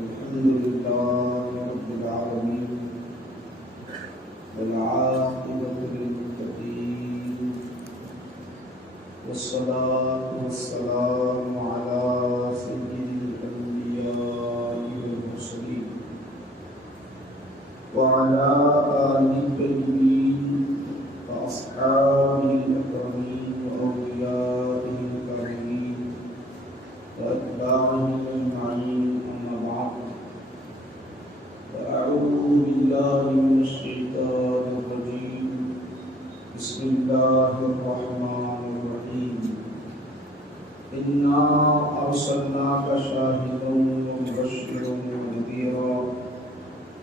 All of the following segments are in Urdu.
الحمد لله رب العالمين والعاقبة للمتقين والصلاة والسلام على سيد الأنبياء والمرسلين وعلى آله الطيبين وأصحابه الأكرمين وأوليائه الكريمين وأتباعهم أجمعين. أما بعد، فأعوذ بالله من الشيطان الرجيم. بسم الله الرحمن الرحيم. إنا أرسلناك شاهدا ومبشرا ونذيرا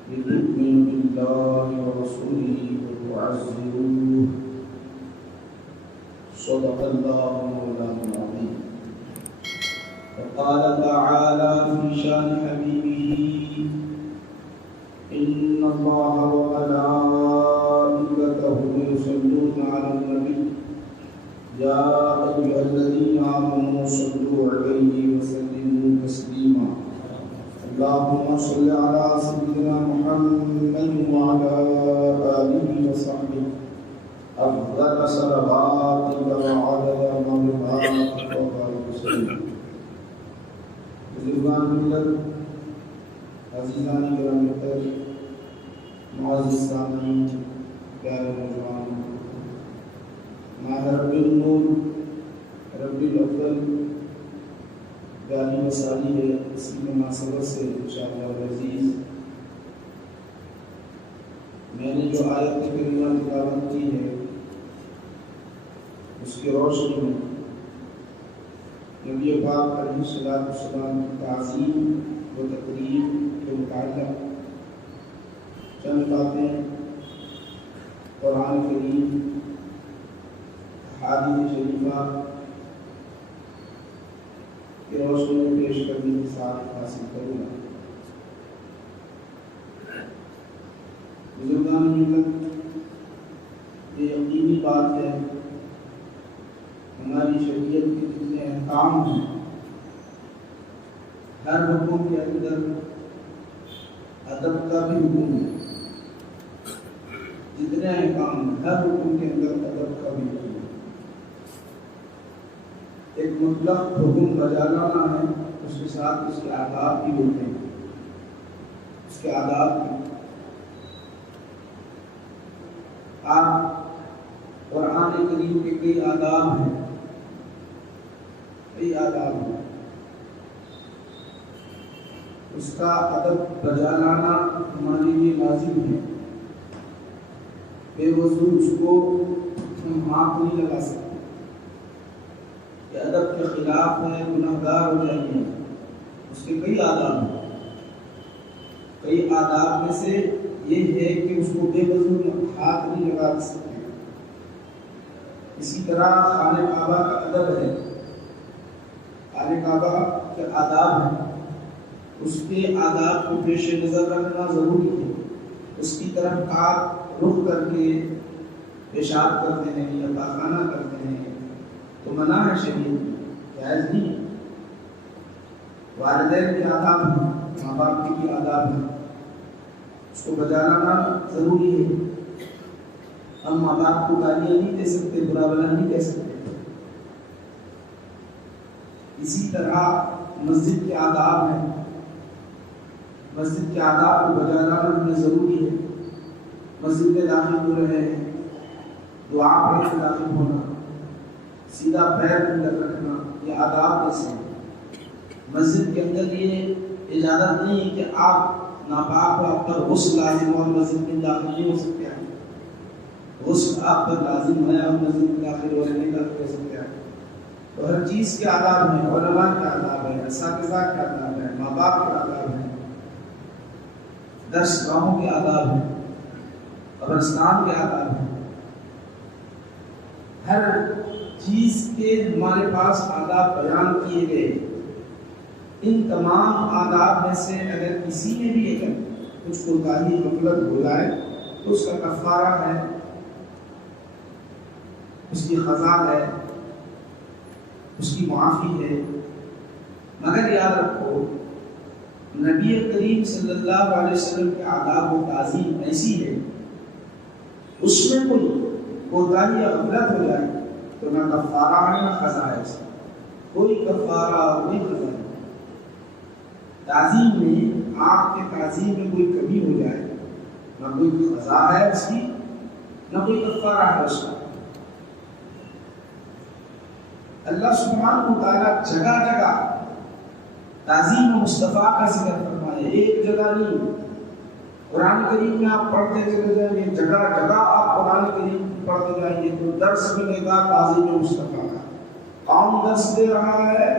لتؤمنوا بالله ورسوله وتعزروه. صدق الله مولانا العظيم. وقال تعالى في شان حبيبه: إن الله وملائكته يصلون على النبي يا أيها الذين آمنوا صلوا عليه وسلموا تسليما. اللهم صل على سيدنا محمد وعلى آله وصحبه أفضل صلواتك وعدد مرضاتك وبارك وسلم. بزرگان ملت، عزیزان کرام، معزز سامعین، پیارے نوجوان، ماہ رب النور رب الافضل گالی مسالی ہے. اس کی مناسبت سے انشاءاللہ العزیز میں نے جو آیت کریمہ تلاوت کی ہے اس کی روشنی میں نبی پاک علیہ الصلوۃ والسلام کی تعظیم و تقریم کے متعلق چند باتیں قرآن کریم، احادیث شریفہ کی روشنی میں پیش کرنے کی سعادت حاصل کروں گا. بزرگان ملت، یہ یقینی بات ہے ہماری شریعت کے جتنے احکام ہیں، ہر حکم کے اندر ادب کا بھی حکم ہے. جتنے احکام ہیں ہر حکم کے اندر ادب کا بھی حکم ہے. ایک مطلق حکم بجا لانا ہے، اس کے ساتھ اس کے آداب بھی ہوتے ہیں. اس کے آداب بھی آپ قرآن کریم کے کئی آداب ہیں، کئی آداب ہیں. اس کا ادب بجا لانا ہمارے لیے لازم ہے. بے وضو اس کو ہم ہاتھ نہیں لگا سکتے. یہ ادب کے خلاف ہے، گناہ گار ہو جائیں گے. اس کے کئی آداب ہیں. کئی آداب میں سے یہ ہے کہ اس کو بے وضو ہاتھ نہیں لگا سکتے. اسی طرح خانہ کعبہ کا ادب ہے، خانہ کعبہ کے آداب ہیں. اس کے آداب کو پیش نظر رکھنا ضروری ہے. اس کی طرف آپ رخ کر کے پیشاب کرتے ہیں یا پاخانہ کرتے ہیں تو منع ہے، شریعت جائز نہیں. والدین کے آداب ہیں، ماں باپ کے بھی آداب ہیں، اس کو بجا لانا ضروری ہے. ہم ماں باپ کو گالیاں نہیں دے سکتے، برا بھلا نہیں کہہ سکتے. اسی طرح مسجد کے آداب ہیں. مسجد کے آداب کو بجا لانا ہمیں ضروری ہے. مسجد میں داخل ہو رہے ہیں، دعا پڑھ کے داخل ہونا، سیدھا پیر اندر رکھنا، یہ آداب ایسے ہیں. مسجد کے اندر یہ اجازت نہیں ہے کہ آپ ناپاک ہو، آپ پر غسل لازم ہو اور مسجد میں داخل نہیں ہو سکتے ہیں. غسل آپ پر لازم ہے اور مسجد میں داخل ہو نہیں ہو سکتے ہیں. تو ہر چیز کے آداب ہیں. علماء کے آداب ہیں، اساتذہ کے آداب ہیں، ماں باپ کے آداب ہیں، درس گاہوں کے آداب ہیں، قبرستان کے آداب ہیں. ہر چیز کے ہمارے پاس آداب بیان کیے گئے. ان تمام آداب میں سے اگر کسی نے بھی کچھ کوتاہی غفلت ہو جائے تو اس کا کفارہ ہے، اس کی خزا ہے، اس کی معافی ہے. مگر یاد رکھو، نبی کریم صلی اللہ علیہ وسلم کے آداب و تعظیم ایسی ہے، اس میں کوئی کوتاہی یا غفلت ہو جائے تو نہ کفارہ ہے نہ قضا ہے، اس کا کوئی کفارہ کوئی قضا نہیں۔ تعظیم میں آپ کے تعظیم میں کوئی کمی ہو جائے نہ کوئی قضا ہے اس کی نہ کوئی کفارہ ہے اس کا۔ اللہ سبحانہ و تعالیٰ جگہ جگہ تعظیم مصطفیٰ کا ذکر فرمائے، ایک جگہ نہیں۔ قرآن کریم میں آپ پڑھتے چلے جائیں گے، جگہ جگہ آپ قرآن کریم پڑھتے جائیں گے تو درس ملے گا تعظیم مصطفیٰ کا۔ کون درس دے رہا ہے،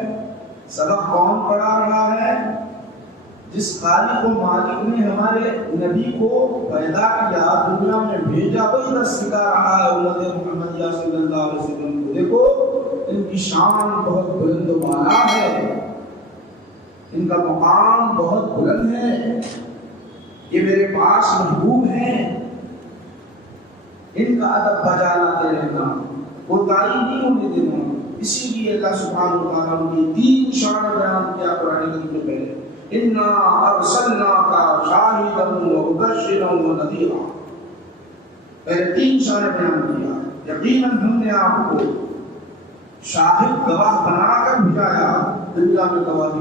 سبق کون پڑھا رہا ہے؟ جس خالق و مالک نے ہمارے نبی کو پیدا کیا، دنیا میں بھیجا، وہی درس سکھا رہا ہے امت محمدیہ صلی اللہ علیہ وسلم کو۔ دیکھو ان کی شان بہت بلند و بالا ہے، ان کا مقام بہت بلند ہے، یہ میرے پاس محبوب ہیں، ان کا ادب بجا لاتے رہنا، کوتاہی نہیں ہونے دینا۔ اسی لیے اللہ سبحانہ و تعالیٰ نے تین شان بیان کیا قرآن کریم میں پہلے، انا ارسلناک شاہدا ومبشرا ونذیرا، پہلے تین شان بیان کیا۔ یقیناً ہم نے آپ کو شاہد گواہ بنا کر بھیجایا، دنیا میں گواہی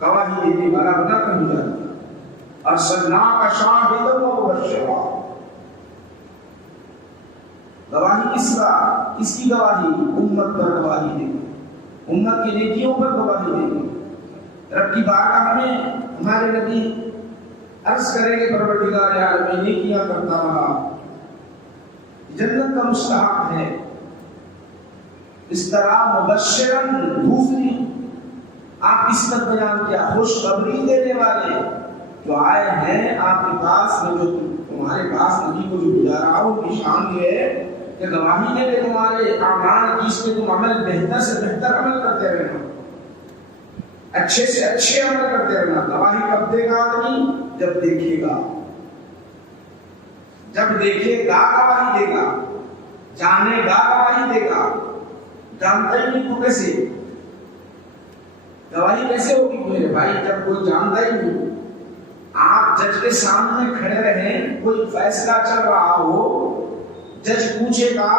گواہی دینے والا بنا کر بھیجایا۔ ارسلناک شاہدا ومبشرا، گواہی کس کا؟ کس کی گواہی؟ امت پر گواہی دینا، امت کی نیکیوں پر گواہی دینا۔ رب کی بارگاہ میں ہمارے نبی عرض کریں گے پروردگار عالم میں نیکیاں کرتا رہا، جنت کا مستحق ہے۔ اس طرح مبشرن، دوسری آپ اس طرح بیان کیا، خوشخبری دینے والے جو آئے ہیں آپ کے پاس میں، جو تمہارے پاس نبی کو جو بھیجا رہا ہوں، کی شان یہ ہے کہ گواہی دے دے تمہارے اعمال کی، اس میں تم عمل بہتر سے بہتر عمل کرتے رہنا، اچھے سے اچھے عمل کرتے رہنا۔ گواہی کب دے گا آدمی؟ جب دیکھے گا، جب دیکھے گا گواہی دے گا، جانے گا گواہی دے گا۔ جانتا ہی نہیں تو کیسے گواہی کیسے ہوگی میرے بھائی؟ جب کوئی جانتا ہی نہیں، آپ جج کے سامنے کھڑے رہیں، کوئی فیصلہ چل رہا ہو، جج پوچھے گا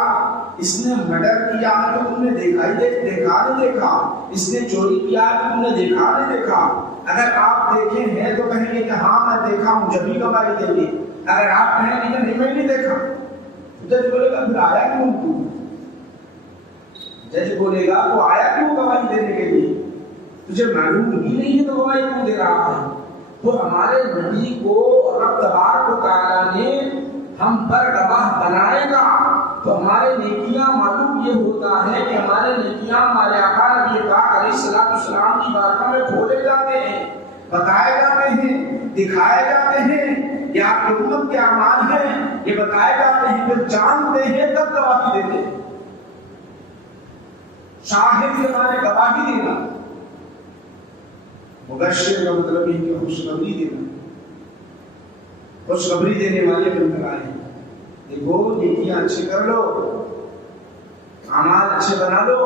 اس نے مرڈر کیا ہے تو تم نے دیکھا نہیں دیکھا، اس نے چوری کیا ہے تو تم نے دیکھا نہیں دیکھا۔ اگر آپ دیکھے ہیں تو کہیں گے کہ ہاں میں دیکھا ہوں، جب ہی گواہی دیں گے۔ اگر آپ کہیں گے کہ نہیں میں نہیں دیکھا، جج بولے گا پھر آیا کیوں تو؟ جج بولے گا تو آیا کیوں گواہی دینے کے لیے؟ تجھے معلوم ہی نہیں ہے تو گواہی کیوں دے رہا ہے؟ تو ہمارے نبی کو رب تبارک و تعالیٰ نے ہم پر گواہ بنائے گا تو ہمارے نیکیاں، معلوم یہ ہوتا ہے کہ ہمارے نیکیاں ہمارے آقا نبی پاک علیہ السلام کی بارگاہ میں کھولے جاتے ہیں، بتائے جاتے ہیں، دکھائے جاتے ہیں، یہ آپ کی امت کے اعمال ہیں، یہ بتائے جاتے ہیں، پھر جانتے ہیں تب گواہی دیتے ہیں۔ شاہد کے معنی گواہی دینا، مبشر کا مطلب ہے کہ خوشخبری دینا، خوشخبری دینے والے بن کر آئے ہیں۔ دیکھو نیکیاں اچھے کر لو، اعمال اچھے بنا لو،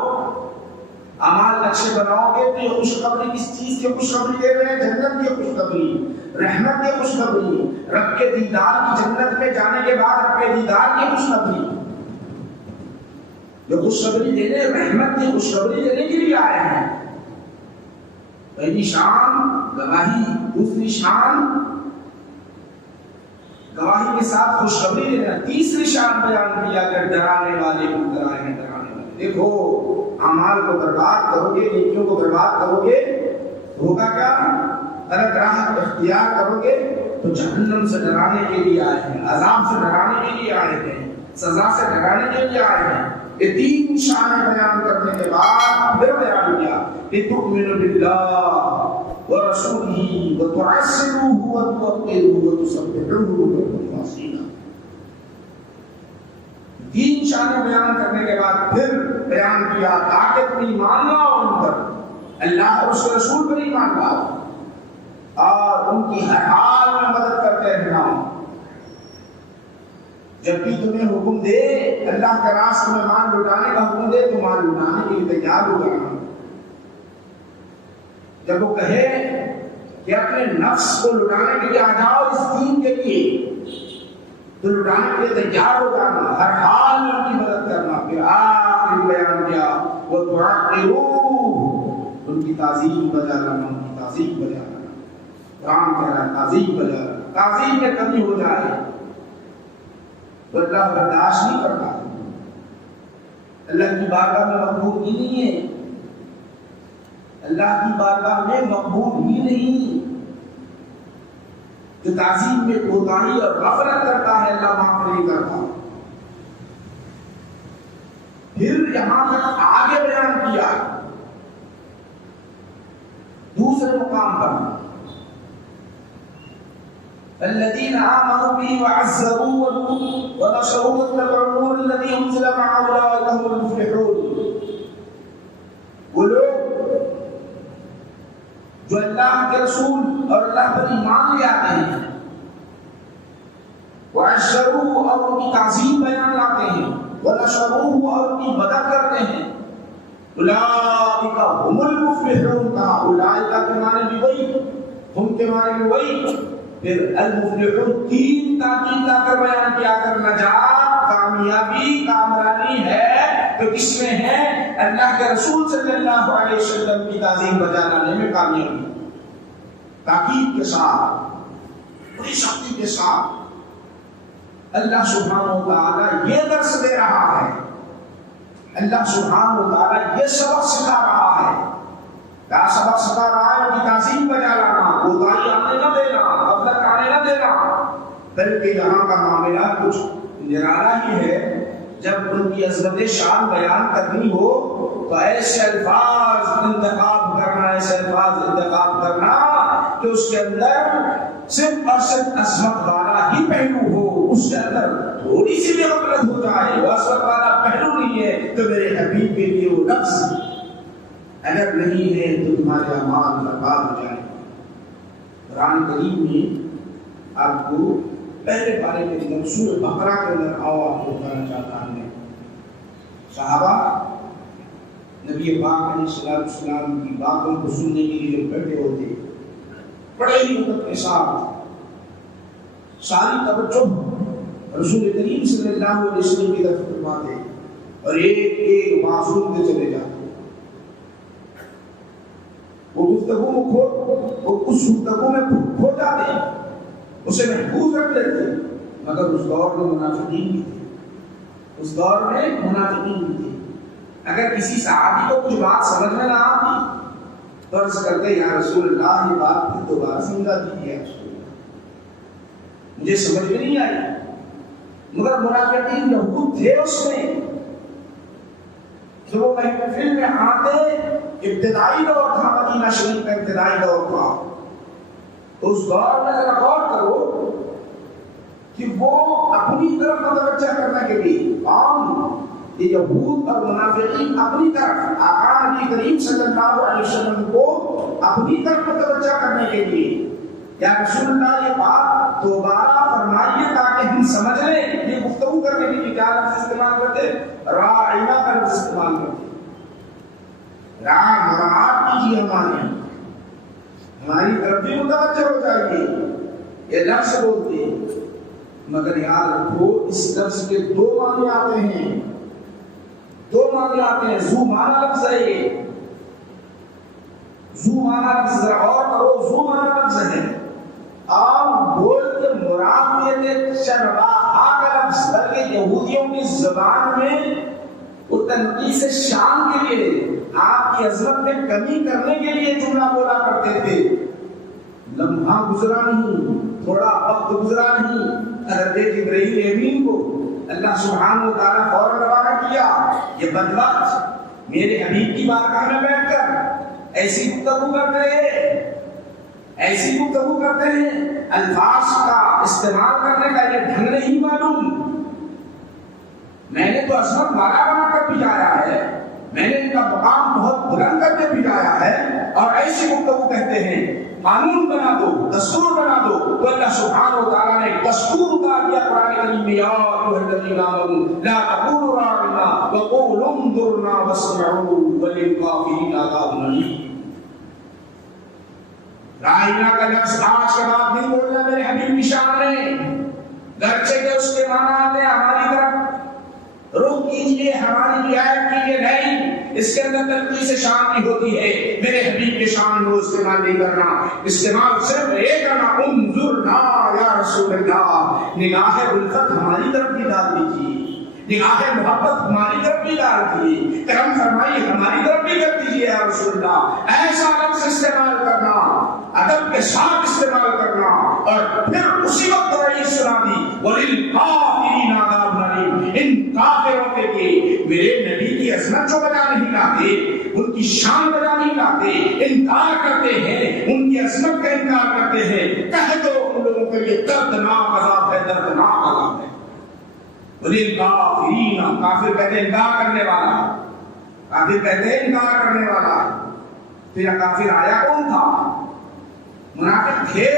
اعمال اچھے بناؤ گے تو یہ خوشخبری کس چیز کی خوشخبری دے رہے ہیں؟ جنت کی خوشخبری، رحمت کی خوشخبری، رب کے دیدار کی، جنت میں جانے کے بعد رب کے دیدار کی خوشخبری۔ جو خوشخبری دینے، رحمت کی خوشخبری دینے کے لیے آئے ہیں۔ پہلی شان گواہی، دوسری شان گواہی کے ساتھ خوشخبری دینا، تیسری شان بیان کیا کہ ڈرانے والے بن کر آئے ہیں، ڈرانے والے۔ دیکھو اعمال کو برباد کرو گے، نیکیوں کو برباد کرو گے، ہوگا کیا؟ غلط راہ اختیار کرو گے تو جہنم سے ڈرانے کے لیے آئے ہیں، عذاب سے ڈرانے کے لیے آئے ہیں، سزا سے ڈرانے کے لیے آئے ہیں۔ یہ تین شان بیان کرنے کے بعد پھر بیان کیا کہ تؤمن باللہ ورسولہ وتعزروہ وتوقروہ وتسبحوہ بکرۃ وأصیلا۔ تین شان بیان کرنے کے بعد پھر بیان کیا تاکہ تم ایمان لاؤ ان پر، اللہ اور اس کے رسول پر ایمان لاؤ اور ان کی ہر حال میں مدد کرتے رہنا۔ جب بھی تمہیں حکم دے، اللہ کے راستے میں مال لٹانے کا حکم دے تو مال لٹانے کے لیے تیار ہو جانا۔ جب وہ کہے کہ اپنے نفس کو لٹانے کے لیے آ جاؤ اس دین کے لیے، تو لٹانے کے لیے تیار ہو جانا، ہر حال میں ان کی مدد کرنا. پھر آخر بیان کیا وہ ان کی تعظیم بجا لانا، ان کی تعظیم بجا لانا. قرآن کہہ رہا ہے تعظیم بجا لانا. تعظیم میں کمی ہو جائے تو اللہ برداشت نہیں کرتا. اللہ کی بارگاہ میں مقبول ہی نہیں ہے، اللہ کی بارگاہ میں مقبول ہی نہیں. جو تعظیم میں کوتاہی اور غفلت کرتا ہے اللہ معاف نہیں کرتا. پھر یہاں تک آگے بیان کیا دوسرے مقام پر الذين آمنوا به وعزروه ونصروه واتبعوا النور الذي أنزل معه أولئك هم المفلحون. وہ لوگ جو اللہ کے رسول اور اللہ پر ایمان لے آتے ہیں، وعزروه اور ان کی تعظیم بیان لاتے ہیں، ونصروه اور ان کی مدد کرتے ہیں، اولئک هم المفلحون. کا اولئک کے معنی بھی وہی، ہم کے معنی بھی وہی. پھر المفلحون تین تاکید لا کر بیان کیا کر نجات، کامیابی، کامرانی ہے تو کس میں ہے؟ اللہ کے رسول صلی اللہ علیہ وسلم کی تعظیم بجا لانے میں کامیابی. تاکید کے ساتھ، بڑی سختی کے ساتھ اللہ سبحانہ و تعالی یہ درس دے رہا ہے، اللہ سبحانہ و تعالی یہ سبق سکھا رہا ہے. کیا سبق سکھا رہا ہے؟ ان کی تعظیم بجا لانا، کوتاہی آنے نہ دینا، غفلت آنے نہ دینا. بلکہ یہاں کا معاملہ کچھ نرالا ہی ہے. جب ان کی عظمت شان بیان کرنی ہو تو ایسے الفاظ انتخاب کرنا، ایسے الفاظ انتخاب کرنا کہ اس کے اندر صرف اور صرف عظمت والا ہی پہلو ہو، اس کے اندر تھوڑی سی بھی غفلت ہو جائے، وہ عظمت والا پہلو نہیں ہے تو میرے حبیب کے لیے وہ لفظ اگر نہیں ہے تو تمہارے اعمال برباد ہو جائیں. قرآن کریم میں آپ کو پہلے پارے کے اندر سورہ بقرہ کے اندر آپ کو بتانا چاہتا ہوں. صحابہ نبی پاک علیہ السلام کی باتوں کو سننے کے لیے بیٹھے ہوتے، بڑے ہی مدت کے ساتھ ساری توجہ رسول کریم صلی اللہ علیہ وسلم کی طرف فرماتے اور ایک ایک بات سنتے چلے جاتے. وہ گفتگو وہ اس گفتگو میں کھو جاتے ہیں، اسے محفوظ رکھ لیتے. مگر اس دور میں منافقین بھی تھے، اس دور میں منافقین بھی تھے. اگر کسی صحابی کو کچھ بات سمجھ میں نہ آتی تو عرض کرتے یا رسول اللہ یہ بات پھر دوبارہ سمجھا دیجیے، مجھے سمجھ میں نہیں آئی. مگر منافقین یہود تھے اس میں. جو وہ محفل میں آتے، ابتدائی دور تھا مدینہ شریف کا، ابتدائی دور تھا. اس دور میں ذرا غور کرو کہ وہ اپنی طرف متوجہ کرنے کے لیے عام یہود اور منافقین اپنی طرف آقا نبی کریم صلی اللہ علیہ وسلم کو اپنی طرف متوجہ کرنے کے لیے یا رسول اللہ یہ بات دوبارہ فرمائیے تاکہ ہم سمجھ لیں. یہ گفتگو کرنے کے لیے کیا لفظ استعمال کرتے؟ راعینا کا لفظ استعمال کرتے. مراعات کیجیے ہماری طرف بھی متوجہ ہو جائیے، یہ لفظ بولتے. مگر یاد رکھو اس لفظ کے دو معنی آتے ہیں، دو معنی آتے ہیں. زو معنی لفظ ہے، یہ زو معنی لفظ ذرا اور کرو، زو معنی لفظ ہے. عام بول کے مراد یہ تھے شرعہ کا لفظ، بلکہ یہودیوں کی زبان میں وہ تنقیص شان کے لیے، آپ کی عظمت میں کمی کرنے کے لیے جملہ بولا کرتے تھے. لمحہ گزرا نہیں، تھوڑا وقت گزرا نہیں، حضرت جبرائیل امین کو اللہ سبحانہ و تعالیٰ فوراً روانہ کیا. یہ بدبخت میرے حبیب کی بارگاہ میں بیٹھ کر ایسی گفتگو کرتے ہیں، ایسی گفتگو کرتے ہیں، الفاظ کا استعمال کرنے کا یہ ڈھنگ نہیں معلوم. میں نے تو عظمت والا بنا کر بھجایا ہے، میں نے ان کا مقام بہت بلند کر کے بھجایا ہے، اور ایسی گفتگو کہتے ہیں قانون بنا دو، دستور بنا دو. تو اللہ سبحانہ و تعالیٰ نے دستور اتار دیا قرآن کریم میں، یا ایھا الذین آمنوا لا تقولوا راعنا وقولوا انظرنا واسمعوا وللکافرین عذاب الیم. لا الہ کا لفظ آج کے بعد نہیں بولنا میرے حبیب کی شان میں، گرچہ کہ اس کے معنی آتے ہیں ہماری طرف رخ کیجئے، ہماری رعایت کیجئے، نہیں، اس کے اندر تلقی سے شان بھی ہوتی ہے، میرے حبیب کے شان کو استعمال نہیں کرنا، استعمال صرف ایک کرنا، انظرنا یا رسول اللہ، نگاہ الفت ہماری طرف بھی ڈال دیجیے، نگاہ محبت ہماری طرف بھی ڈال دیجیے، کرم فرمائی ہماری طرف بھی کر دیجیے یا رسول اللہ، ایسا لفظ استعمال کرنا، ادب کے ساتھ استعمال کرنا، اور پھر اسی وقت رہی سنا دی وَلِلْكَافِرِينَ عَذَابٌ أَلِيمٌ، ان کافروں کے لیے میرے نبی کی عظمت جو بجا نہیں لاتے، ان کی شان بجا نہیں لاتے، انکار کرتے ہیں، ان کی عظمت کا انکار کرتے ہیں، کہہ دو ان لوگوں کے لیے دردناک عذاب ہے، دردناک عذاب ہے۔ وَلِلْكَافِرِينَ، کافر کہتے ہیں انکار کرنے والا، کافر کہتے ہیں انکار کرنے والا، پھر کافر آیا کون تھا؟ منافق تھے،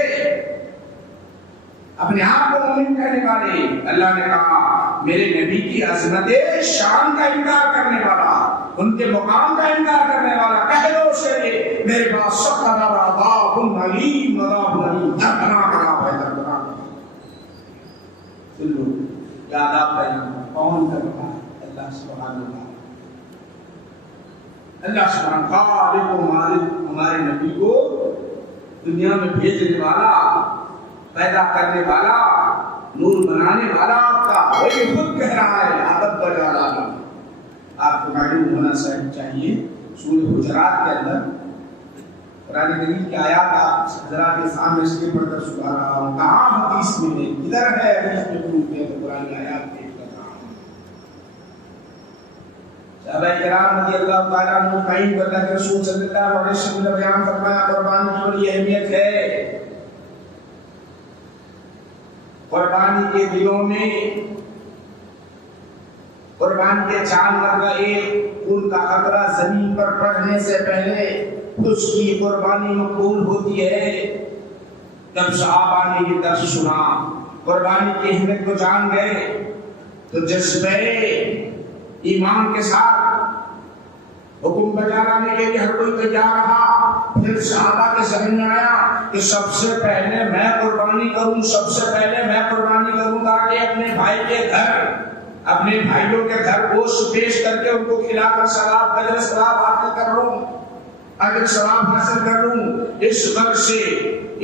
اپنے آپ کو مومن کہنے والے، اللہ نے کہا میرے نبی کی عظمت شان کا انکار کرنے والا، ان کے مقام کا انکار کرنے والا، کہہ دو اسے میرے پاس سخت عذاب علیم، عذاب علیم، دردناک عذاب ہے، دردناک۔ سن لو کیا عذاب بیان کون کر رہا ہے؟ اللہ سبحانہ وتعالی، اللہ سبحانہ خالق و مالک، ہمارے نبی کو دنیا میں بھیجنے والا، پیدا کرنے والا، نور بنانے والا آپ کا، وہی خود کہہ رہا ہے عادت بجا لانا۔ آپ کو معلوم ہونا چاہیے سورہ حجرات کے اندر قرآن کریم کی آیات آپ حضرات کے سامنے اس کے پڑھ کر سنا رہا ہوں، کہاں حدیث میں ہے، ادھر ہے حدیث میں پروف ہے، تو قرآن کی آیات دیکھ رہا ہوں۔ صحابہ کرام رضی اللہ تعالیٰ عنہ کہیں پر اللہ کے رسول صلی اللہ علیہ وسلم نے بیان فرمایا قربانی کی بڑی اہمیت ہے، قربانی کے دنوں میں قربانی کے جانور کا ایک خون کا قطرہ زمین پر پڑنے سے پہلے اس کی قربانی مقبول ہوتی ہے۔ جب صحابہ نے یہ درس سنا، قربانی کی اہمیت کو جان گئے، تو جذبے ایمان کے ساتھ حکم بجا لانے کے لیے ہر کوئی تیار رہا۔ پھر صحابہ کے ذہن میں آیا کہ سب سے پہلے میں قربانی کروں، سب سے پہلے میں قربانی کروں تاکہ اپنے بھائی کے گھر، اپنے بھائیوں کے گھر گوشت پیش کر کے ان کو کھلا کر ثواب، اجر ثواب حاصل کر لوں، اجر ثواب حاصل کر لوں۔ اس غرض سے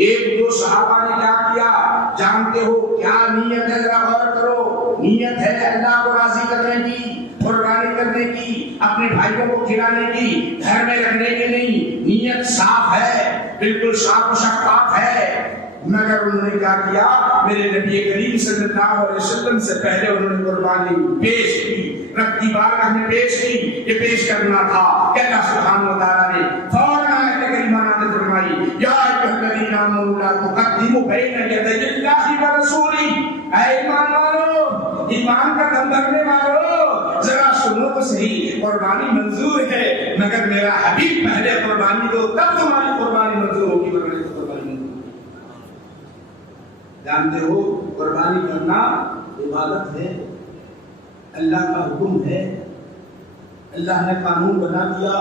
ایک دو صحابہ نے کیا کیا جانتے ہو کیا نیت ہے؟ ذرا غور کرو، نیت ہے اللہ کو راضی کرنے کی، قربانی کرنے کی، اپنے بھائیوں کو کھلانے کی، گھر میں رکھنے کی نہیں، نیت صاف ہے، بالکل صاف و شفاف ہے۔ مگر انہوں نے کیا کیا؟ میرے نبی کریم صلی اللہ علیہ وسلم سے پہلے انہوں نے قربانی پیش کی، رب کی بارگاہ میں پیش کی، یہ پیش کرنا تھا کہ اللہ سبحانہ و تعالیٰ نے فوراً آیت کریمہ نازل فرمائی، یا ایھا الذین آمنوا لا تقدموا بین یدی اللہ ورسولہ، اے ایمان والو، ایمان کا دم بھرنے والو، ذرا سنو تو صحیح، قربانی منظور ہے مگر میرا حبیب پہلے قربانی دو، تب تمہاری قربانی منظور ہوگی، مگر جانتے ہو قربانی کرنا عبادت ہے، اللہ کا حکم ہے، اللہ نے قانون بنا دیا،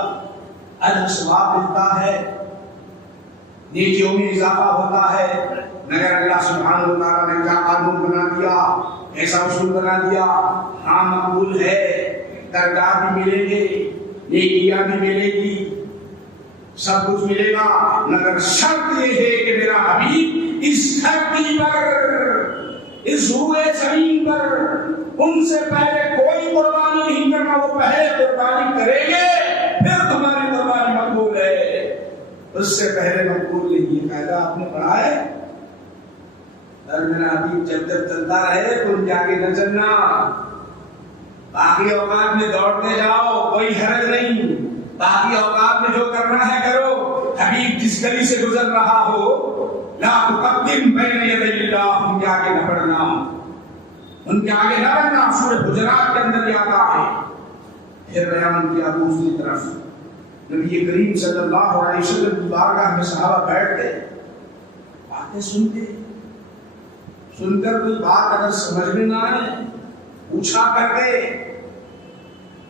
اجر ثواب ملتا ہے، نیکیوں میں اضافہ ہوتا ہے، مگر اللہ سبحانہ و تعالیٰ نے کیا قانون بنا دیا، ایسا اصول بنا دیا، ہاں مقبول ہے، درجات بھی ملیں گے، نیکیاں بھی ملے گی، سب کچھ ملے گا، مگر شرط یہ ہے کہ میرا حبیب اس دھرتی پر، اس روئے زمین پر ان سے پہلے کوئی قربانی نہیں کرنا، وہ پہلے قربانی کریں گے پھر تمہاری قربانی مقبول ہے، اس سے پہلے مقبول نہیں۔ یہ قاعدہ آپ نے پڑھا ہے؟ اور میرا حبیب جب جب چلتا رہے تم کے آگے نہ چلنا، باقی اوقات میں دوڑتے جاؤ، کوئی حرج نہیں، باقی اوقات میں جو کرنا ہے کرو، حبیب جس گلی سے گزر رہا ہو لا تقدم بین یدی اللہ، ان کے آگے نہ بڑھنا، ان کے آگے نہ بڑھنا۔ سورہ حجرات کے اندر یہ آتا ہے۔ پھر بیان کیا دوسری طرف نبی کریم صلی اللہ علیہ وسلم کی بارگاہ میں صحابہ بیٹھتے، باتیں سنتے، سن کر کوئی بات اگر سمجھ میں نہ آئے پوچھا کرتے،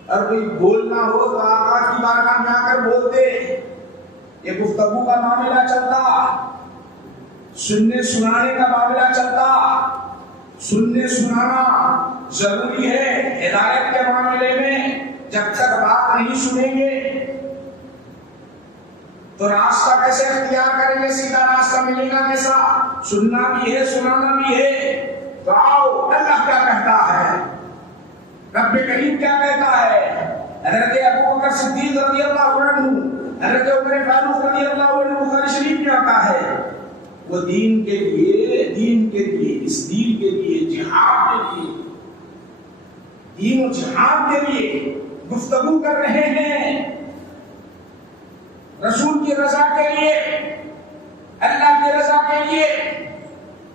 اور کوئی بولنا ہو تو آقا کی بارگاہ میں آ کر بولتے، یہ گفتگو کا معاملہ چلتا، سننے سنانے کا معاملہ چلتا، سننے سنانا ضروری ہے ہدایت کے معاملے میں۔ جب تک بات نہیں سنیں گے تو راستہ کیسے اختیار کریں گے؟ سیدھا راستہ ملے گا کیسا؟ سننا بھی ہے سنانا بھی ہے۔ تو آؤ اللہ کیا کہتا ہے، رب کریم کیا کہتا ہے۔ حضرت ابو بکر صدیق رضی اللہ عنہ، حضرت عمر فاروق رضی اللہ عنہ بخاری شریف میں آتا ہے، وہ دین کے لیے اس دین کے لیے جہاد کے لیے، دین و جہاد کے لیے گفتگو کر رہے ہیں، رسول کی رضا کے لیے، اللہ کی رضا کے لیے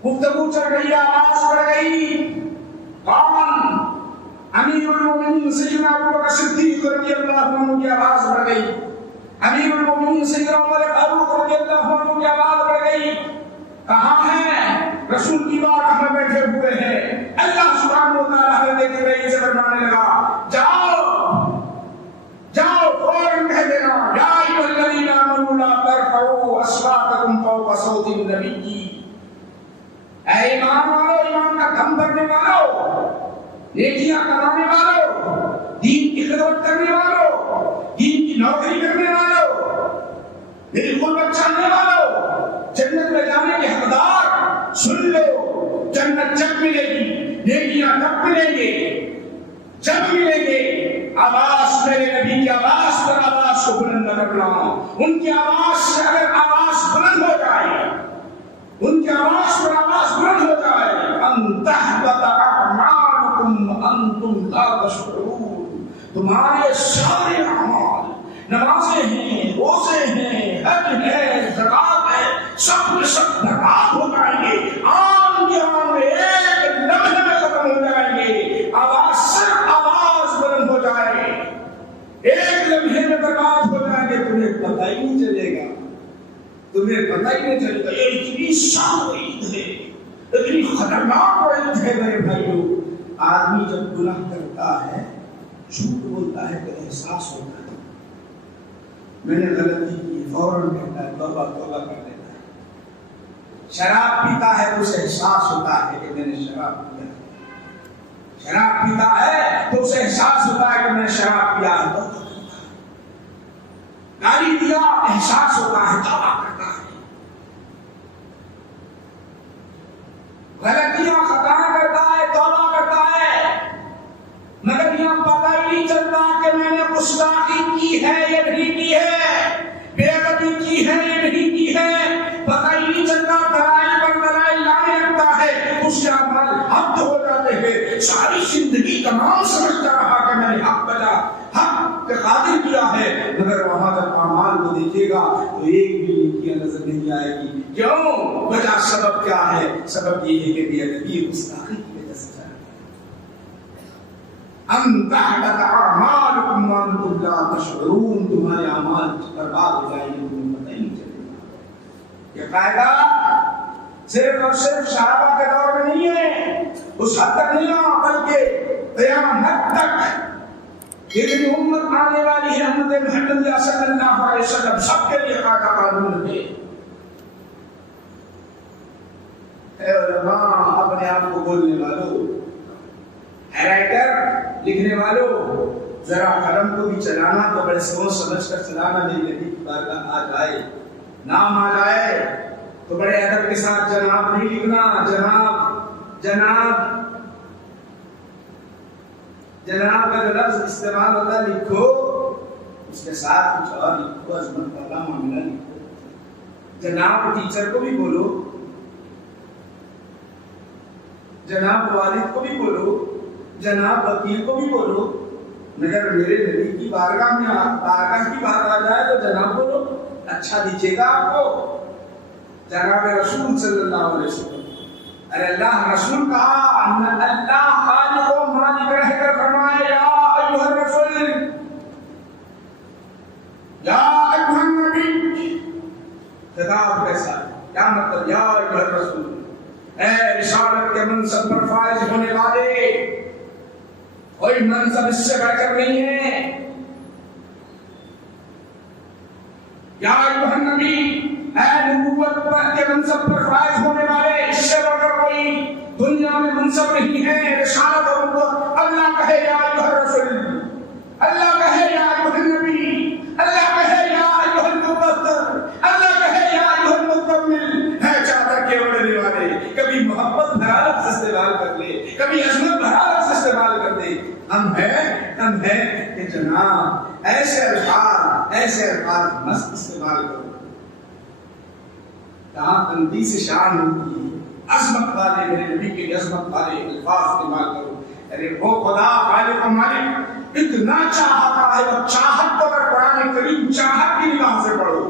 گفتگو چل رہی، آواز بڑھ گئی۔ کون؟ امیر المومنین سیدنا ابو بکر صدیق رضی اللہ عنہ کی آواز بڑھ گئی، امیر المومنین سیدنا عمر فاروق رضی اللہ عنہ کی آواز بڑھ گئی۔ کہاں ہیں رسول کی بارگاہ میں بیٹھے ہوئے ہیں؟ اللہ سبحانہ و تعالیٰ نے دیکھ رہی سے فرمانے لگا، جاؤ فوراً کہہ دینا، یا ایھا الذین آمنوا لا ترفعوا اصواتکم فوق صوت النبی۔ اے ایمان والو، ایمان کا دم بھرنے والو، نیکیاں کمانے والو، دین کی خدمت کرنے والو، دین کی نوکری کرنے والو، بالکل بچانے والو، جنت میں جانے کے حقدار، سن لو، جنت جب ملے گی، نیکیاں کب ملیں گے؟ جب ملیں گے۔ آواز میرے نبی کی آواز پر آواز کو بلند کرنا، ان کی آواز سے اگر آواز بلند ہو جائے، ان کی آواز پر آواز بلند ہو جائے، ان تحبط اعمالکم انتم لا تشعرون، تمہارے سارے اعمال، نمازیں ہیں، روزے ہیں، حج ہے، زکات ہے، سب برباد ہو جائیں گے، آن کے آن میں ایک لمحے میں ختم ہو جائیں گے۔ آواز صرف آواز بلند ہو جائے، ایک لمحے میں برباد ہو جائیں گے، تمہیں پتہ ہی نہیں چلے گا، تمہیں پتہ ہی نہیں چلے گا۔ یہ اتنی شان عید ہے، اتنی خطرناک عید ہے میرے بھائیو۔ آدمی جب گناہ کرتا ہے، جھوٹ بولتا ہے تو احساس ہوتا ہے میں نے غلطی کی، فوراً کہتا ہے توبہ کر لیتا ہے۔ شراب پیتا ہے تو اسے احساس ہوتا ہے کہ میں نے شراب پیا، شراب پیتا ہے تو اسے احساس ہوتا ہے کہ میں نے شراب پیا ہے، توبہ کرتا ہے۔ گالی دیا، احساس ہوتا ہے، توبہ کرتا ہے۔ غلطیاں خطائیں کرتا ہے، توبہ کرتا ہے، مگر یہاں پتہ ہی نہیں چلتا کہ میں نے گستاخی کی ہے یا نہیں کی ہے، بے ادبی کی ہے یا نہیں کی ہے، پتہ ہی نہیں چلتا۔ دلائل پر دلائل لانے لگتا ہے، اس کے اعمال حد ہو جاتے ہیں۔ ساری زندگی تمام سمجھتا رہا کہ میں نے حق کے قادر کیا ہے، مگر وہاں جب اعمال کو دیکھے گا تو ایک بھی نیکیاں نظر نہیں آئے گی۔ کیوں؟ وجہ سبب کیا ہے؟ سبب یہ ہے کہ بے ادبی گستاخی کی وجہ سے ان تحبط اعمالکم وانتم لا تشعرون، تمہارے اعمال برباد ہو جائیں گے، تمہیں پتہ ہی نہیں چلے گا۔ یہ قاعدہ صرف اور صرف صحابہ کے دور میں نہیں ہے، اس حد تک نہیں رہا، بلکہ قیامت تک یہ جو امت آنے والی ہے، امت محمد صلی اللہ علیہ وسلم، سب کے لیے قاعدہ قانون ہے۔ اے علماء، اپنے آپ کو بولنے والوں، رائٹر لکھنے والوں، ذرا قلم کو بھی چلانا تو بڑے سوچ سمجھ کر چلانا، نہیں نبی کی بارگاہ آ جائے، نام آ جائے تو بڑے ادب کے ساتھ جناب نہیں لکھنا، جناب کا جو لفظ استعمال ہوتا ہے لکھو، اس کے ساتھ کچھ اور لکھو، عظمت والا معاملہ لکھو۔ جناب ٹیچر کو بھی بولو، جناب والد کو بھی بولو، جناب وکیل کو بھی بولو، مگر میرے نبی کی بارگاہ میں بارگاہ کی بات آ جائے تو جناب بولو، اچھا دیجیے گا آپ کو۔ جناب رسول صلی اللہ علیہ وسلم، ارے اللہ رسول کہا، اللہ خالق و مالک رہ کر فرمائے، یا ایھا الرسول، یا ایھا النبی، خطاب کیسا ہے؟ کیا مطلب؟ یا ایھا الرسول، اے رسالت کے منصب پر فائز ہونے والے، کوئی منصب اس سے بڑھ کر نہیں ہے۔ یا ایھا النبی، اے نبوت پر کے منصب پر فائز ہونے والے، اس سے بڑھ کر کوئی دنیا میں منصب نہیں ہے، رسالت اور نبوت۔ اللہ کہے یا ایھا الرسول، اللہ کہے یا ایھا النبی، اللہ کہے یا ایھا المدثر، اللہ کہے یا ایھا المزمل، ہے چادر کے اوڑھنے والے۔ کبھی محبت بھرا لفظ استعمال کر لے، کبھی عظمت بھرا لفظ استعمال کر دے، ہم ہیں کہ جناب ایسے الفاظ مست استعمال کرو جہاں تنقیص شان ہوتی ہے، عظمت والے، میرے نبی کے عظمت والے الفاظ استعمال کرو۔ ارے وہ خدا خالق و مالک اتنا چاہتا ہے، وہ چاہت کو اگر قرآن کریم چاہت کی نگاہ سے پڑھو،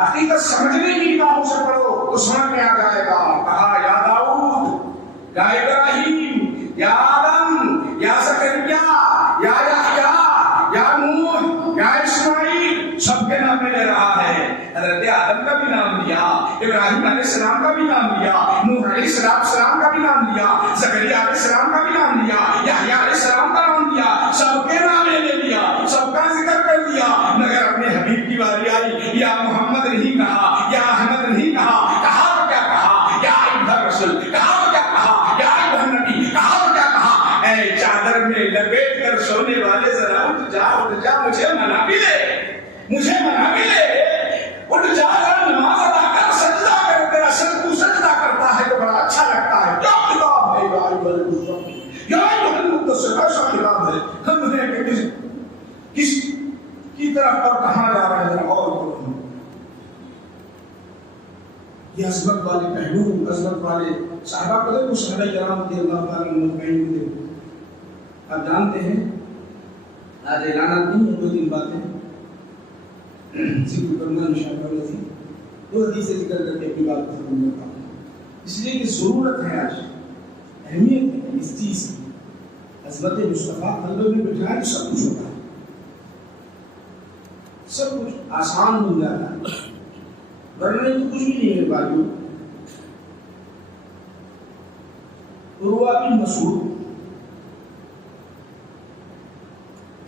حقیقت سمجھنے کی نگاہوں سے پڑھو تو سمجھ میں آ جائے گا۔ کہا یا داؤد، یا ابراہیم، یا آدم، یا زکریا، یا یحییٰ، یا نوح، یا اسماعیل، سب کے نام لے رہا ہے۔ حضرت آدم کا بھی نام لیا، ابراہیم علیہ السلام کا بھی نام لیا، نوح علیہ السلام کا بھی نام لیا، زکریا علیہ السلام کا بھی نام لیا، یحییٰ علیہ السلام کا نام لیا، سب کے نام لے لیا، سب کا ذکر کر دیا، مگر اپنے حبیب کی باری آئی، یا محمد نہیں کہا، یا احمد نہیں کہا، کہا تو کیا کہا، یا ایھا الرسول، کہا تو کیا کہا، یا ایھا النبی، کہا تو کیا کہا۔ اے چادر میں لپیٹ کر سونے والے ذرا اٹھ جا، مجھے منا بھی لے، مجھے منا بھی لے، اٹھ جا کر نماز ادا کر، سجدہ کر، تیرا سر تو سجدہ کرتا ہے تو بڑا اچھا لگتا ہے۔ کیا خطاب ہے یا ایھا المزمل، یا ایھا المدثر، ایسا خطاب ہے۔ ہم ہیں کہ کس کی طرف اور کہاں جا رہے ہیں اور کروں۔ یہ عظمت والے پہلو، عظمت والے صحابہ کو دیکھو، صحابہ کرام رضی اللہ تعالیٰ عنہم اجمعین کو دیکھو۔ آپ جانتے ہیں آج اعلانات نہیں ہیں، دو تین باتیں ذکر کرنا انشاءاللہ عزیز، دو حدیثیں ذکر کر کے اپنی بات کو ختم کرتا ہوں، اس لیے کہ ضرورت ہے، آج اہمیت ہے اس چیز کی۔ عظمت مصطفیٰ قلب میں بٹھائے تو سب کچھ ہوتا ہے، سب کچھ آسان ہو جاتا ہے، ورنہ تو کچھ بھی نہیں میرے بھائیوں۔ عروہ بن مسعود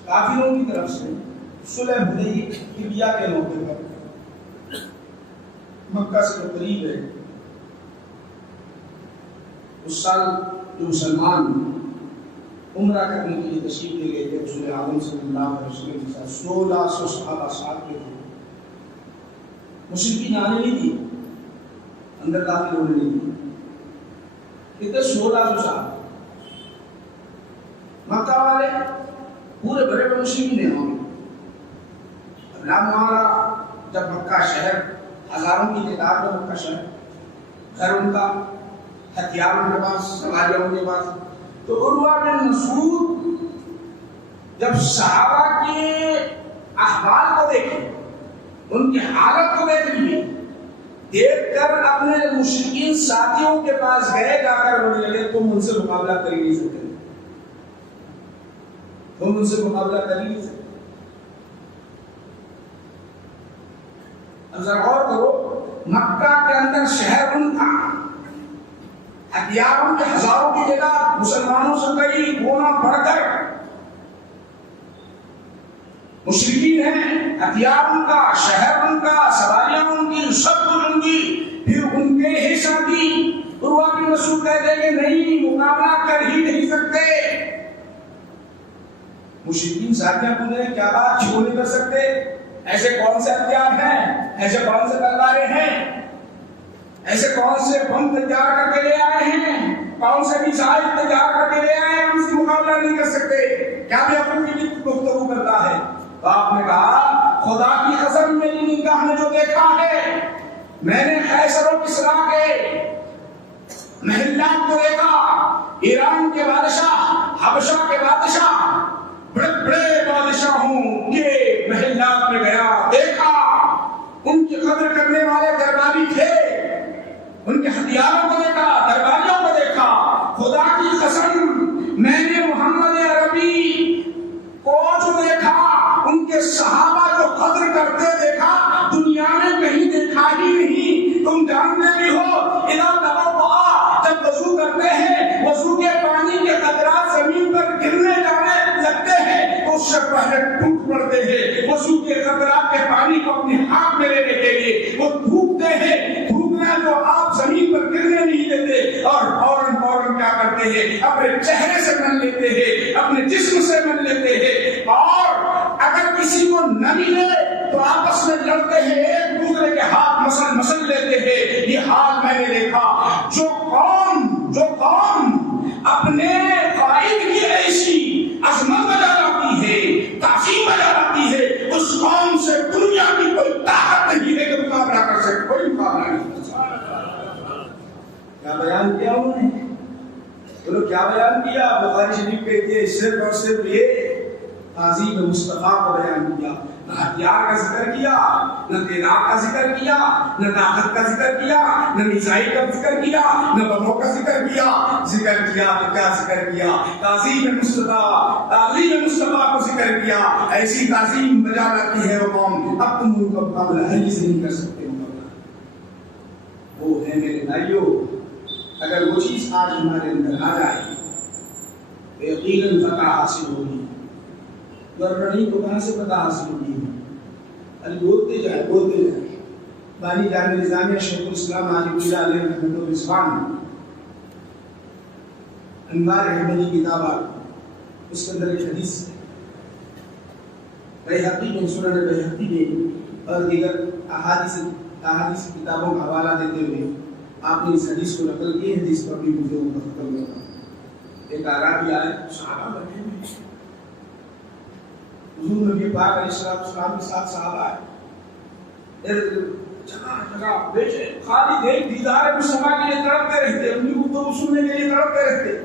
کافروں کی طرف سے صلح حدیبیہ کے موقع پر، مکہ سے قریب ہے، اس سال جو مسلمان عمرہ کرنے کے لیے تشریف لے گئے تھے رسول اعظم صلی اللہ علیہ وسلم کے ساتھ، 1600 صحابہ ساتھ کے تھے، مشرکین آنے نہیں دی، اندر داخل ہونے نہیں دی، کتنے 1600 صحابہ، مکہ والے پورے بڑے بڑے مشرکین ہیں، معاملہ جب مکہ شہر ہزاروں کی تعداد میں مکہ شہر، گھر ان کا، ہتھیار ان کے پاس، سواریاں ان کے پاس، تو عروہ بن مسعود جب صحابہ کے احوال کو دیکھے، ان کی حالت کو دیکھ لیے، دیکھ کر اپنے مشرکین ساتھیوں کے پاس گئے، جا کر بولنے لگے تم ان سے مقابلہ کر ہی نہیں سکتے، تم ان سے مقابلہ کر ہی نہیں سکتے۔ اب ذرا غور کرو، مکہ کے اندر شہر ان تھا، ہتھیاروں کے ہزاروں کی جگہ مسلمانوں سے کئی گنا بڑھ کر مشرکین ہیں، ہتھیار ان کا، شہر ان کا، سواریاں ان کی، سب کچھ ان کی، پھر ان کے ہی ساتھی عروہ بن مسعود کہتے کہ نہیں، مقابلہ کر ہی نہیں سکتے۔ مشرکین ساتھیاں پوچھتے ہیں کیا بات، کیوں نہیں کر سکتے؟ ایسے کون سے ہتھیار ہیں، ایسے کون سے تلواریں ہیں، ایسے کون سے بم تیار کر کے لے آئے ہیں، کون سے میزائل تیار کر کے لے آئے ہیں، ہم اس سے مقابلہ نہیں کر سکتے، کیا بھی اپنی گفتگو کرتا ہے؟ تو آپ نے کہا خدا کی قسم میری نگاہ نے جو دیکھا ہے، میں نے قیصر و کسریٰ کے محلات کو دیکھا، ایران کے بادشاہ، حبشہ کے بادشاہ، بڑے بڑے بادشاہوں کے محلات میں گیا، دیکھا، ان کی قدر کرنے والے درباری تھے، ان کے ہتھیاروں کو دیکھا، درباریوں کو دیکھا، خدا کی قسم میں نے محمد عربی کو جو دیکھا، ان کے صحابہ جو قدر کرتے دیکھا، دنیا میں کہیں دیکھا ہی نہیں۔ تم جانتے بھی ہو اذا توضأ، جب وضو کرتے ہیں، وضو کے پانی کے قطرات زمین پر گرنے جانے لگتے ہیں تو اس سے پہلے ٹوٹ پڑتے ہیں، وضو کے قطرات کے پانی کو تو آپس میں لڑتے ہیں، ایک دوسرے کے ہاتھ مسل لیتے ہیں۔ یہ حال میں نے دیکھا۔ جو قوم اپنے قائد کی ایسی عظمت بجا لاتی ہے، تعظیم بجا لاتی ہے، اس قوم سے دنیا کی کوئی طاقت نہیں ہے کہ مقابلہ کر سکے، کوئی مقابلہ نہیں کر سکتا۔ کیا بیان کیا انہوں نے؟ بولو کیا بیان کیا؟ بخاری شریف کہتی ہے صرف اور صرف یہ تعظیم مصطفیٰ کو بیان کیا، نہ ہتھیار کا ذکر کیا، نہ تعداد کا ذکر کیا، نہ طاقت کا ذکر کیا، نہ میزائل کا ذکر کیا، نہ بموں کا ذکر کیا تو کیا ذکر کیا؟ تعظیم مصطفیٰ کو ذکر کیا۔ ایسی تعظیم بجا لاتی ہے وہ قوم، اب تم ان کا مقابلہ ہرگز نہیں کر سکتے۔ وہ ہے میرے بھائیوں، اگر وہ چیز آج ہمارے اندر آ جائے تو یقیناً فتح حاصل ہوگی، ورنہ نہیں تو کہاں سے فتح حاصل ہوگی؟ بولتے جائے بانی جامع نظامیہ شیخ الاسلام علی اللہ علیہ رحمۃ الرضوان انوار احمدی کتاب، اس کے اندر ایک حدیث ہے، بیہقی میں، سنن بیہقی میں اور دیگر احادیث کتابوں کا حوالہ دیتے ہوئے آپ نے اس حدیث کو نقل کی۔ حدیث کو اپنی گفتگو کا ختم ہوگا۔ ایک اعرابی آئے، صحابہ بیٹھے ہوئے، حضور نبی پاک علیہ السلام کے ساتھ صحابہ آئے، جگہ بیٹھے، خالی دیکھ دیدار مصطفیٰ کے لیے تڑپتے رہتے، ان کی گفتگو سننے کے لیے تڑپتے رہتے۔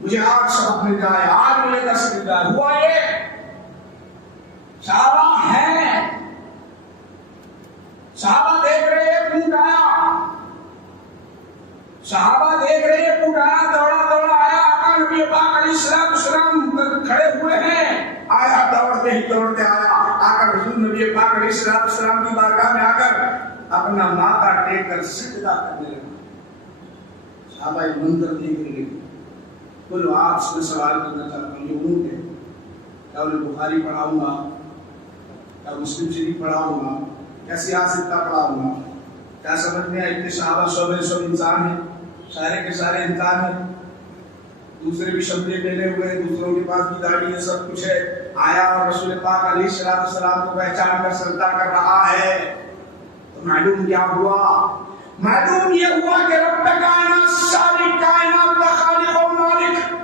مجھے آج سبق مل جائے، آج مجھے درس مل جائے۔ ہوا یہ صحابہ ہیں، صحابہ دیکھ رہے ہیں، اونٹ آیا، صحابہ دیکھ رہے ہیں، اونٹ آیا، دوڑا آیا، آقا نبی پاک علیہ السلام کھڑے ہوئے ہیں، آیا دوڑتے آیا، آ کر حضور نبی پاک علیہ السلام کی بارگاہ میں آ کر اپنا ماتھا ٹیک کر سجدہ کرنے لگا۔ صحابہ ایک منظر دیکھنے لگے۔ بولو آپ سے سوال کرنا چاہتا ہوں، یہ اونٹ ہے، کیا انہیں بخاری پڑھاؤں گا، کیا مسلم شریف پڑھاؤں گا، کیا سیاست کا پڑھاؤں گا؟ کیا سمجھ میں آئے؟ صحابہ سب انسان ہیں، سارے کے سارے انسان ہیں، دوسرے بھی شملے پہنے ہوئے، دوسروں کے پاس بھی داڑھی ہے، سب کچھ ہے، آیا اور رسول پاک علیہ السلام کو پہچان کر سجدہ کر رہا ہے، تو معلوم کیا ہوا؟ معلوم یہ ہوا کہ رب کائنات، ساری کائنات کا خالق و مالک،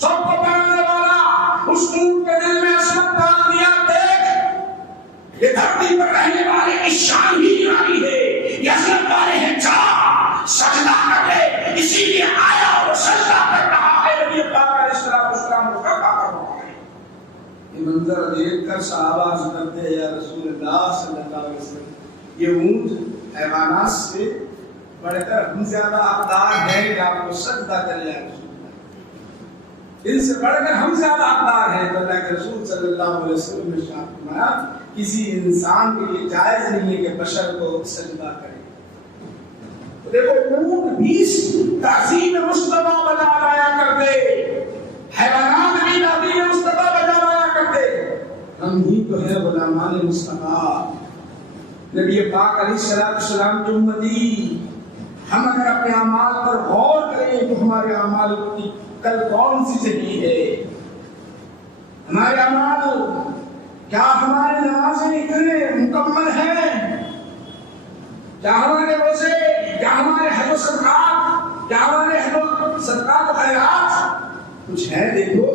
سب کو بنانے والا، اس اونٹ کے دل میں عصمت ڈال دیا۔ دیکھ، یہ دھرتی پر رہنے والے کی شان ہی نرالی ہے، یہ عصمت والے ہیں، جا سجدہ کر لے، اسی لیے آیا اور سجدہ کر رہا ہے۔ نبی پاک علیہ السلام کو کھڑا کر رہا ہے۔ یہ منظر دیکھ کر صحابہ عرض کرتے ہیں، یا رسول اللہ صلی اللہ علیہ وسلم، یہ اونٹ حیوانات سے بڑھ کر ہم زیادہ حقدار ہیں کہ آپ کو سجدہ کر لیا۔ ان سے بڑھ کر ہم زیادہ حقدار ہیں۔ تو اللہ کے رسول صلی اللہ علیہ وسلم نے ارشاد فرمایا، کسی انسان کے لیے جائز نہیں ہے کہ بشر کو سجدہ کرے۔ تو دیکھو، اونٹ بھی تعظیم مصطفیٰ بجا لایا کرتے، حیوانات بھی تعظیم مصطفیٰ بجا لایا کرتے، ہم ہی تو ہیں غلامان مصطفیٰ، نبی پاک علیہ السلام کی امتی۔ ہم اگر اپنے اعمال پر غور کریں تو ہمارے اعمال کی کل کون سی صحیح ہے؟ ہمارے اعمال کیا، ہمارے نمازیں اتنے مکمل ہیں؟ کیا ہمارے روزے، کیا ہمارے حج و صدقات، کیا ہمارے حج و صدقات و خیرات کچھ ہے؟ دیکھو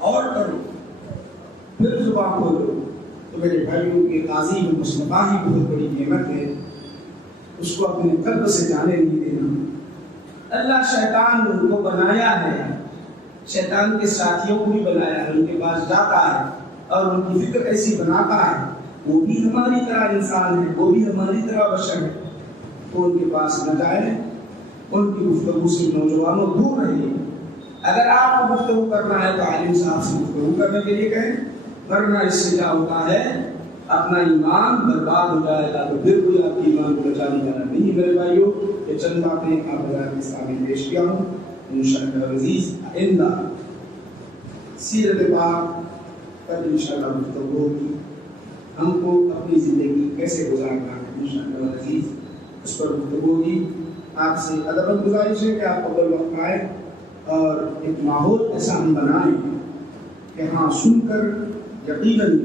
اور کرو، پھر زبان کھولو۔ تو میرے بھائیوں کے تعظیم مصطفیٰ ہی بہت بڑی نعمت ہے، اس کو اپنے قلب سے جانے نہیں دینا۔ اللہ شیطان کو بنایا ہے، شیطان کے ساتھیوں کو بھی بنایا ہے، ان کے پاس جاتا ہے اور ان کی فکر ایسی بناتا ہے، وہ بھی ہماری طرح انسان ہے، وہ بھی ہماری طرح بشر ہے، تو ان کے پاس نہ جائیں، ان کی گفتگو سے نوجوانوں دور رہیے۔ اگر آپ کو گفتگو کرنا ہے تو عالم صاحب سے گفتگو کرنے کے لیے کہیں، ورنہ اس سے کیا ہوتا ہے، اپنا ایمان برباد ہو جائے گا، تو پھر کوئی آپ کے ایمان کو بچانے والا نہیں۔ میرے بھائیوں، یہ چند باتیں آپ حضرات کے سامنے پیش کیا ہوں۔ انشاءاللہ عزیز آئندہ سیرت پاک پر انشاءاللہ گفتگو ہوگی، ہم کو اپنی زندگی کیسے گزارنا ہے انشاءاللہ عزیز اس پر گفتگو ہوگی۔ آپ سے ادب گزارش ہے کہ آپ قبل وقت آئے اور ایک ماحول ایسا ہم بنائیں کہ ہاں سن کر یقیناً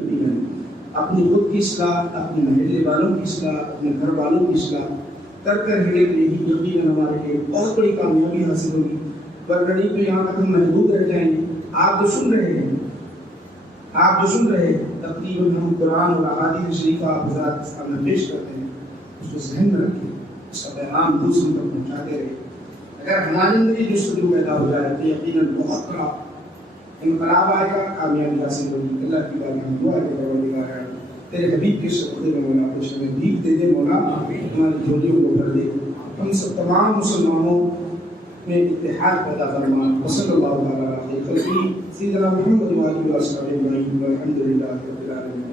اپنی خود کی اصلاح، اپنے محلے والوں کی اصلاح، اپنے گھر والوں کی اصلاح کر کر ہی یقیناً ہمارے لیے بہت بڑی کامیابی حاصل ہوگی، ورنہ نہیں تو یہاں تک ہم محدود رہ جائیں گے۔ آپ جو سن رہے ہیں تقریباً ہم قرآن اور احادیث شریفہ آپ حضرات سامنے پیش کرتے ہیں، اس کو ذہن میں رکھیں، اس کا پیغام دوسروں تک پہنچاتے رہیں۔ اگر ہمارے اندر یہ جستجو پیدا ہو جائے تو یقیناً بہت بڑا انقلاب آئے گا، کامیابی حاصل ہوگی۔ اللہ کی بات ہم دعا کے پروردگار ہے، تیرے حبیب کے صدقے میں مولا خوش ہمیں بھیک دے دے، مولا ہماری جھولیوں کو بھر دے، ہم سب تمام مسلمانوں میں اتحاد پیدا فرما۔ وصلی اللہ تعالیٰ علیہ وسلم سیدنا محمد و آلہ و صحبہ اجمعین والحمد للہ رب العالمین۔